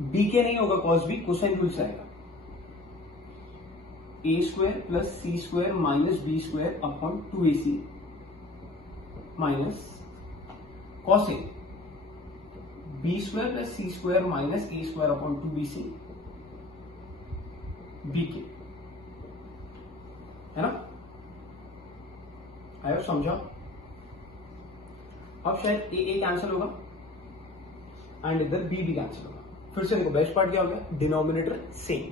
बी के नहीं होगा कॉस बी, कोसाइन रूल से आएगा। A square plus C square minus b square upon 2ac minus cos a, b square plus C square minus a square upon 2bc b k, है ना? आयो समझा? अब शायद ए कैंसिल होगा एंड इधर बी भी कैंसिल होगा। फिर से देखो, बेस्ट पार्ट क्या हो गया, denominator same.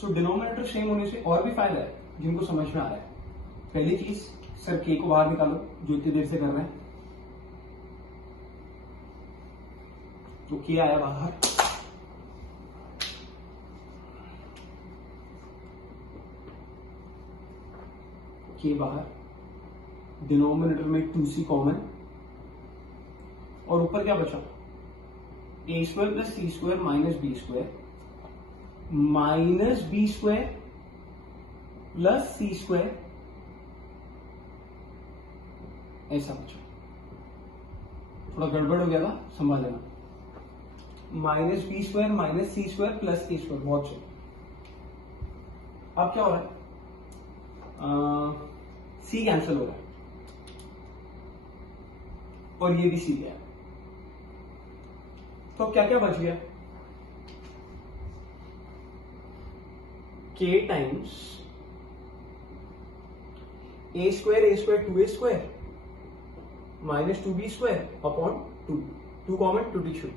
So denominator same होने से और भी फायदा है जिनको समझ में आ रहा है। पहली चीज, सर के को बाहर निकालो जो इतनी देर से कर रहे हैं, तो के आया बाहर, के बाहर, डिनोमिनेटर में 2c कॉमन, और ऊपर क्या बचा, a square plus C square minus b square minus b square plus C square, ऐसा बचा। थोड़ा गड़बड़ हो गया था, संभाल लेना। Minus b square minus c square plus a square, बहुत सही। अब क्या हो रहा है, सी कैंसिल हो रहा है और ये भी सी गया, तो क्या क्या बच गया, k times a square 2a square minus 2b square upon 2 common 2d छोड़,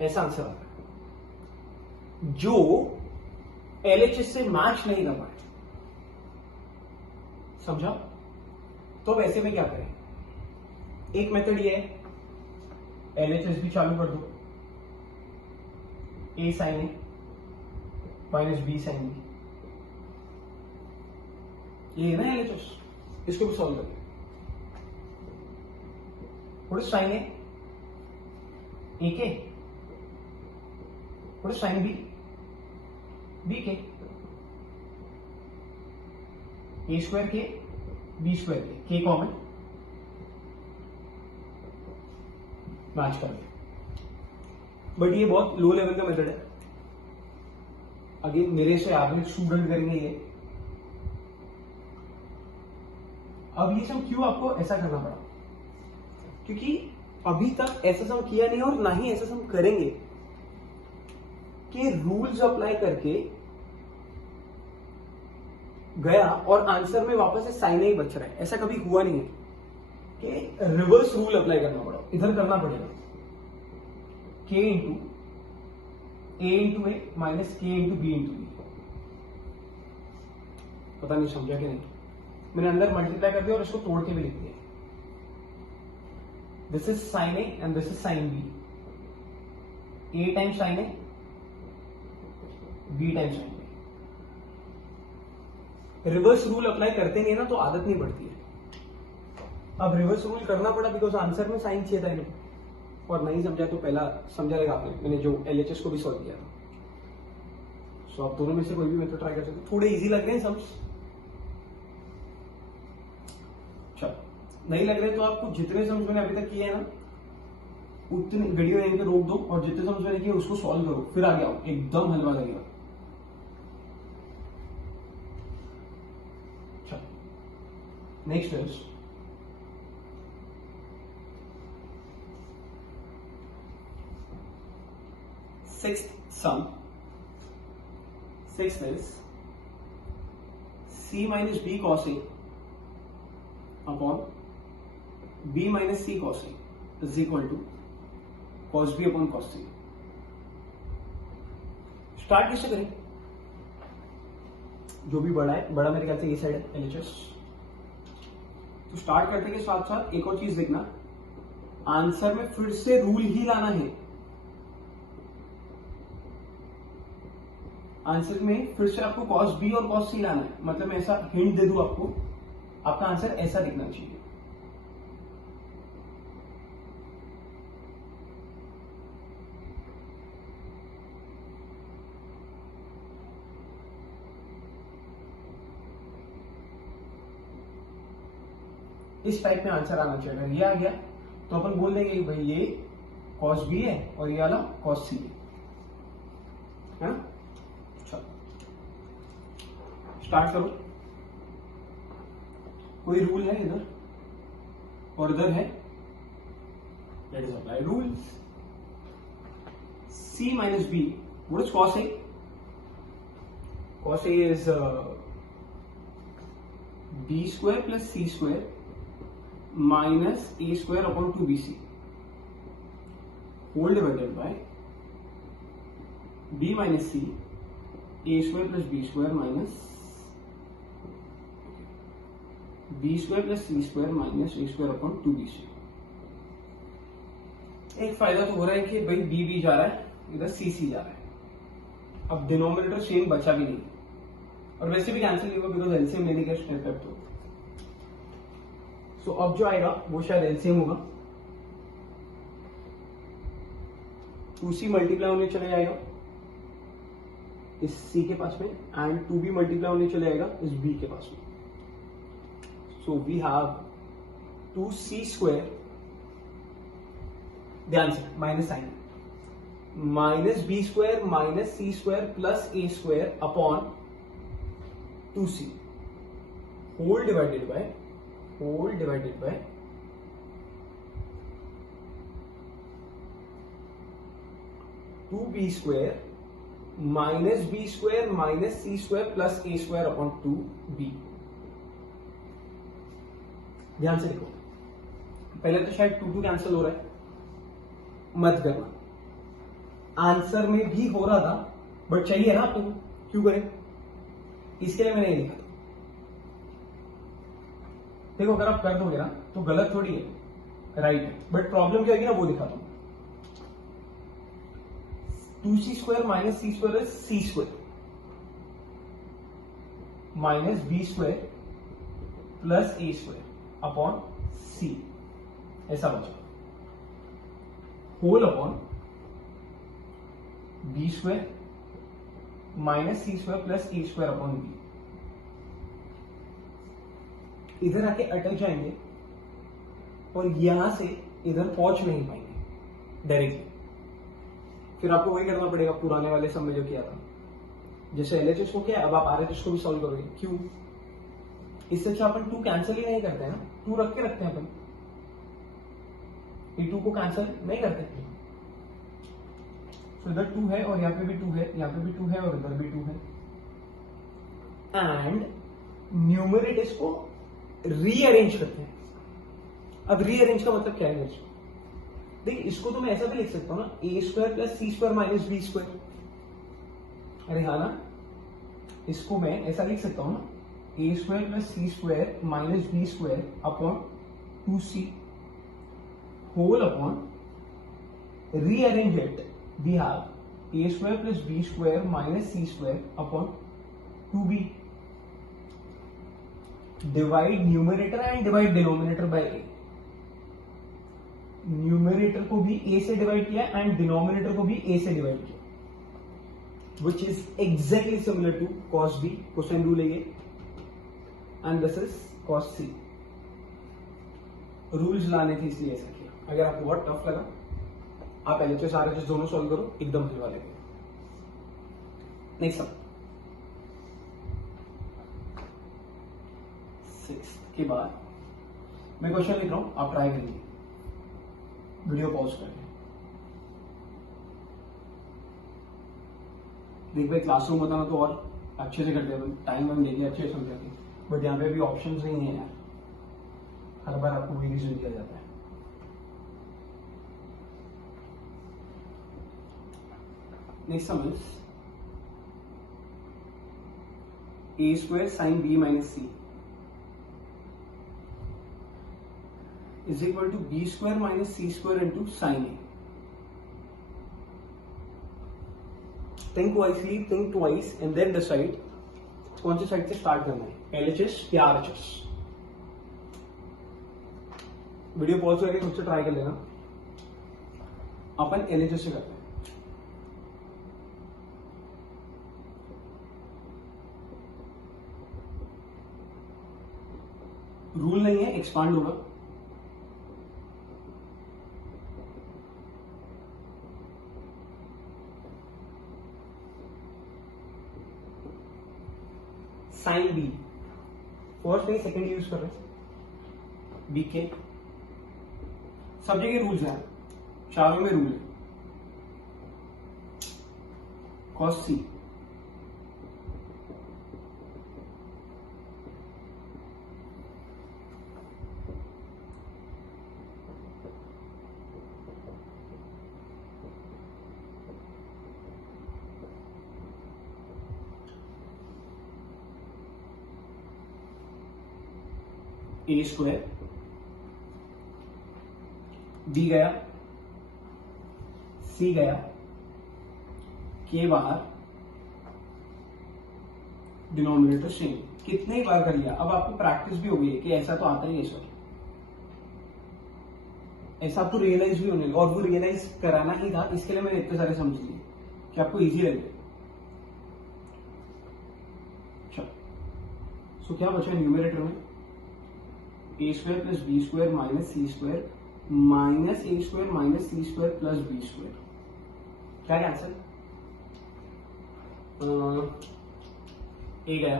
ऐसा आंसर आता है जो एलएचएस से मैच नहीं कर पाए। समझा? तो वैसे में क्या करें, एक मेथड ये है, एलएचएस भी चालू कर दो, ए साइन ए माइनस बी साइन बी, ये है ना एलएचएस, इसको भी सॉल्व करें। थोड़े साइन ए के, थोड़े साइन बी के, ए स्क्वायर के बी स्क्वायर के कॉमन, मैच कर दे। बट ये बहुत लो लेवल का मेथड है, अगेन मेरे से एवरेज स्टूडेंट करेंगे ये। अब ये सब क्यों आपको ऐसा करना पड़ा, क्योंकि अभी तक ऐसा सम किया नहीं और ना ही ऐसा सम करेंगे कि रूल्स अप्लाई करके गया और आंसर में वापस से साइन ही बच रहा है। ऐसा कभी हुआ नहीं है कि रिवर्स रूल अप्लाई करना पड़ा, इधर करना पड़ेगा k into a minus k into b. पता नहीं समझा कि नहीं, मैंने अंदर मल्टीप्लाई कर दिया और इसको तोड़ के भी लिख दिया। This is sine a and this is sine b, a times sine a b times sine b. Reverse rule apply करते नहीं ना तो आदत नहीं बढ़ती है। अब रिवर्स रूल करना पड़ा बिकॉज आंसर में साइन चाहिए था इनको, और नहीं समझा तो पहला समझा रहेगा आपने, मैंने जो एलएचएस को भी सॉल्व किया था। सो आप दोनों में से कोई भी मेथड ट्राई कर सकते, थोड़े इजी लग रहे हैं सम्स। चलो, नहीं लग रहे तो आपको जितने सम्स मैंने अभी तक किए हैं ना, उतने वीडियो यहीं पे रोक दो और जितने सम्स मैंने किए उसको सॉल्व करो, फिर आगे आओ, एकदम हलवा लगेगा। Next is sixth sum. Sixth is c minus b cos a upon b minus c cos a is equal to cos b upon cos c. Start कैसे करें? जो भी बड़ा है, बड़ा मेरे ख्याल से ये साइड है एलएचएस, तो स्टार्ट करते के साथ साथ एक और चीज देखना, आंसर में फिर से रूल ही लाना है। आंसर में फिर से आपको cos b और cos c लाना है, मतलब मैं ऐसा हिंट दे दूं आपको, आपका आंसर ऐसा दिखना चाहिए। इस टाइप में आंसर आना चाहिए। अगर ये आ गया तो अपन बोल देंगे कि भाई ये cos b है और ये वाला cos c है ना। चलो स्टार्ट करो। कोई रूल है इधर और इधर है, let us apply rules. c minus b, what is cos a? Cos a is b square plus c square minus a square upon 2bc whole divided by b minus c a square plus b square minus b square plus c square minus a square upon 2bc। एक फायदा तो हो रहा है कि भाई b भी जा रहा है, इधर c c जा रहा है। अब डिनोमिनेटर सेम बचा भी नहीं, और वैसे भी कैंसिल नहीं होगा बिकॉज एलसीएम लेने का स्टेप है। तो सो अब जो आएगा वो शायद एलसीएम होगा, 2c मल्टीप्लाई होने चले जाएगा इस c के पास में, एंड 2b मल्टीप्लाई होने चले जाएगा इस b के पास में। सो वी हैव 2c स्क्वायर, ध्यान से minus sine, minus b square minus c square plus a square upon 2c whole divided by 2b square minus b square minus c square plus a square upon 2b। ध्यान से देखो, पहले तो शायद 2 कैंसिल हो रहा है, मत करना। आंसर में भी हो रहा था बट चाहिए ना आपको, क्यों करें, इसके लिए मैंने ये लिखा। देखो अगर आप कर दोगे ना तो गलत थोड़ी है, राइट है, बट प्रॉब्लम क्या होगी ना वो दिखाता हूं। 2c square minus c square c square minus b square plus a square upon c, ऐसा बचा। Whole upon b square minus c square plus a square upon b. इधर आके अटक जाएंगे और यहां से इधर पहुंच नहीं पाएंगे डायरेक्टली, फिर आपको वही करना पड़ेगा पुराने वाले सब में जो किया था। जैसे एलएचएस को किया, अब आप आरएचएस को भी सॉल्व करोगे। क्यों? इससे अच्छा अपन 2 कैंसिल ही नहीं करते हैं ना, 2 रख के रखते हैं अपन, ये 2 को कैंसिल नहीं करते। तो इधर 2 है और यहाँ पे भी 2 है, यहाँ पे भी 2 है और इधर भी 2 है। एंड न्यूमरेटर्स को रीअरेंज करते हैं। अब रीअरेंज का मतलब क्या है इसको? देख, इसको तो मैं ऐसा भी लिख सकता हूं ना, a square plus C square minus b square. अरे हाँ ना, इसको मैं ऐसा लिख सकता हूं ना, a square plus C square minus b square upon 2c whole upon rearrange it, we have a square plus b square minus c square upon 2b। Divide numerator and divide denominator by a. Numerator को भी a से डिवाइड किया एंड डिनोमिनेटर को भी a से डिवाइड किया, which is exactly similar to cos b, cosine rule है ये, and this is cos c। Rules लाने थे इसलिए ऐसा किया। अगर आपको बहुत टफ लगा, आप एलएचएस आरएचएस दोनों सॉल्व करो, एकदम हलवा लगेगा। नेक्स्ट सब 6 के बाद मैं क्वेश्चन लिख रहा हूं, आप ट्राई करिए, वीडियो पॉज करें। देख भाई, क्लासरूम होता ना तो और अच्छे से करते हैं, टाइम वाइम लेके अच्छे से समझाते हैं, बट यहाँ पे भी ऑप्शंस नहीं है यार, हर बार आपको रिवीजन दिया जाता है। Next sum is a square sin b minus c is equal to b square minus c square into sin a। Think wisely, think twice and then decide कौन सी साइड से स्टार्ट करना है, एलएचएस या आरएचएस। वीडियो पॉज करके खुद से ट्राई कर लेना। अपन एलएचएस से करते हैं। रूल नहीं है, एक्सपांड होगा। साइन बी, फर्स्ट नहीं सेकंड यूज कर रहे हैं, बी के सब जगह रूल्स हैं, चारों में रूल है। कॉस सी, ए स्क्वायर, बी गया, सी गया, के बाहर, डिनोमिनेटर सेम। कितने ही बार कर लिया, अब आपको प्रैक्टिस भी हो गई है कि ऐसा तो आता ही है सर, ऐसा आपको रियलाइज भी होने लगा, और वो रियलाइज कराना ही था, इसके लिए मैंने इतने सारे समझ लिए कि आपको इजी लगे। चलो, सो क्या बचा न्यूमरेटर में, a square plus b square minus c square minus a square minus c square plus b square. क्या है आंसर? ए गया,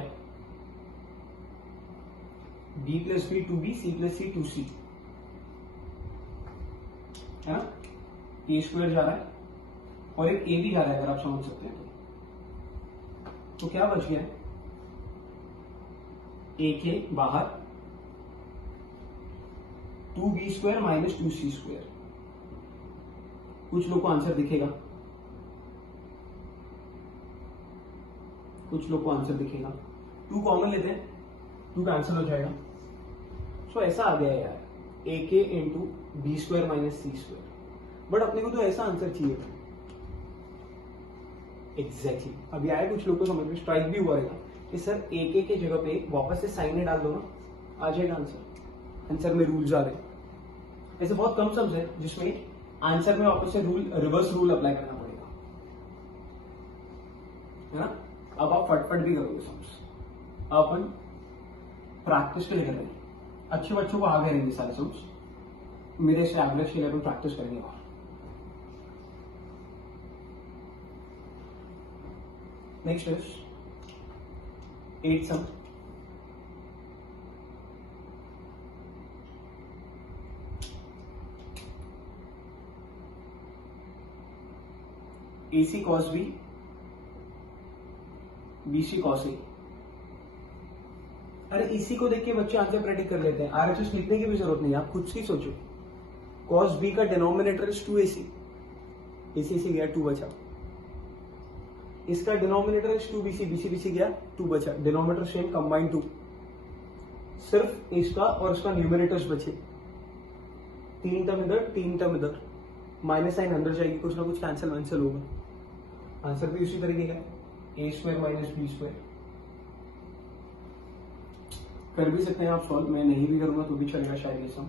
b plus b two b, c plus c two c, है ना। ए स्क्वायर जा रहा है और एक ए भी जा रहा है, अगर आप समझ सकते हैं तो क्या बच गया, ए के बाहर 2b square minus 2c square. कुछ लोग को आंसर दिखेगा, कुछ लोग को आंसर दिखेगा, 2 कॉमन लेते हैं, 2 कैंसिल हो जाएगा। सो ऐसा आ गया यार, ए के into b square minus c square. But अपने को तो ऐसा आंसर चाहिए था। एग्जैक्टली अभी आया कुछ लोग को समझ में, स्ट्राइक भी हुआ है कि सर ए के जगह पे वापस से साइन ए डाल दो ना, आ जाएगा आंसर। आंसर में रूल आ रहे हैं, ऐसे बहुत कम सम्स है जिसमें आंसर में वापस से रूल, रिवर्स रूल अप्लाई करना पड़ेगा, है ना। अब आप फटफट भी करोगे सम्स, अपन प्रैक्टिस के लिए कर रहे हैं। अच्छे बच्चों को आ गए रहेंगे सारे सम्स, मेरे से एवरेज के लेवल प्रैक्टिस करेंगे। और next is 8 sum. AC cos B, BC cos A। अरे इसी को देख के बच्चे आंसर प्रेडिक्ट कर लेते हैं, RHS लिखने की भी जरूरत नहीं है, आप खुद से ही सोचो। cos B का डिनोमिनेटर इज 2AC, AC से गया 2 बचा, इसका डिनोमिनेटर इज 2BC, BC गया 2 बचा, डिनोमिनेटर सेम, कंबाइन 2, सिर्फ इसका और इसका न्यूमरेटर्स बचे, 3 टर्म इधर 3 टर्म इधर, माइनस साइन अंदर जाएगी, कुछ ना कुछ कैंसिल वैंसिल होगा। आंसर भी उसी तरीके का, ए स्क्वायर माइनस बी स्क्वायर। कर भी सकते हैं आप सॉल्व, मैं नहीं भी करूंगा तो भी चलेगा शायद ये सम।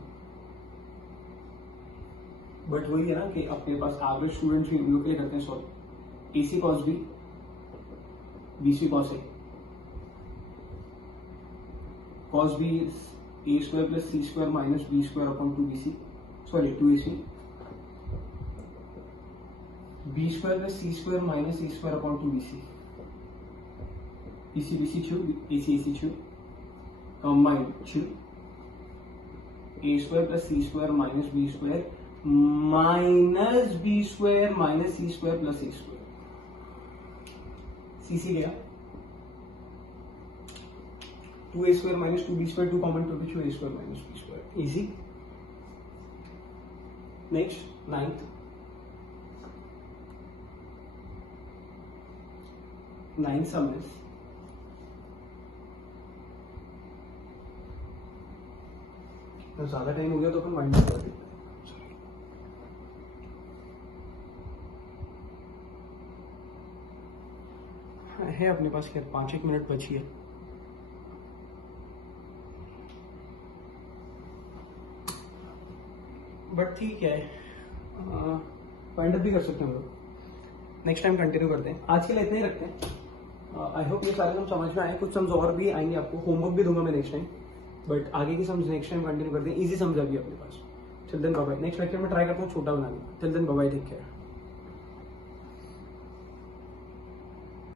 बट वही है ना कि अपने पास एवरेज स्टूडेंट्स भी के लिए करते हैं solve. AC cos B, BC cos A, cos B is A square plus C square minus B square upon 2BC, sorry 2AC, B square plus C square minus A square upon 2BC, BC chu, AC chu, combine chu, A square plus C square minus B square minus B square minus C square plus A square, CC गया, 2A square minus 2B square, 2 common to which A square minus B square, easy। Next 9th, 9 sum is तो ज्यादा टाइम हो गया तो अपन वाइंड अप कर देते हैं। है अपने पास, खैर 5-1 मिनट बची है। बट ठीक है, फाइंड अप भी कर सकते हैं हम लोग। नेक्स्ट टाइम कंटिन्यू करते हैं, आज के लिए इतना ही रखते हैं। आई होप ये सारे सम समझ में आए, कुछ सम्स और भी आएंगे आपको, होमवर्क भी दूंगा मैं नेक्स्ट टाइम, बट आगे की सम्स नेक्स्ट टाइम कंटिन्यू करते हैं। इजी सम्स अभी अपने पास। Till then bye bye. Next lecture में ट्राई करता हूँ छोटा बनाने। Till then bye bye, take care.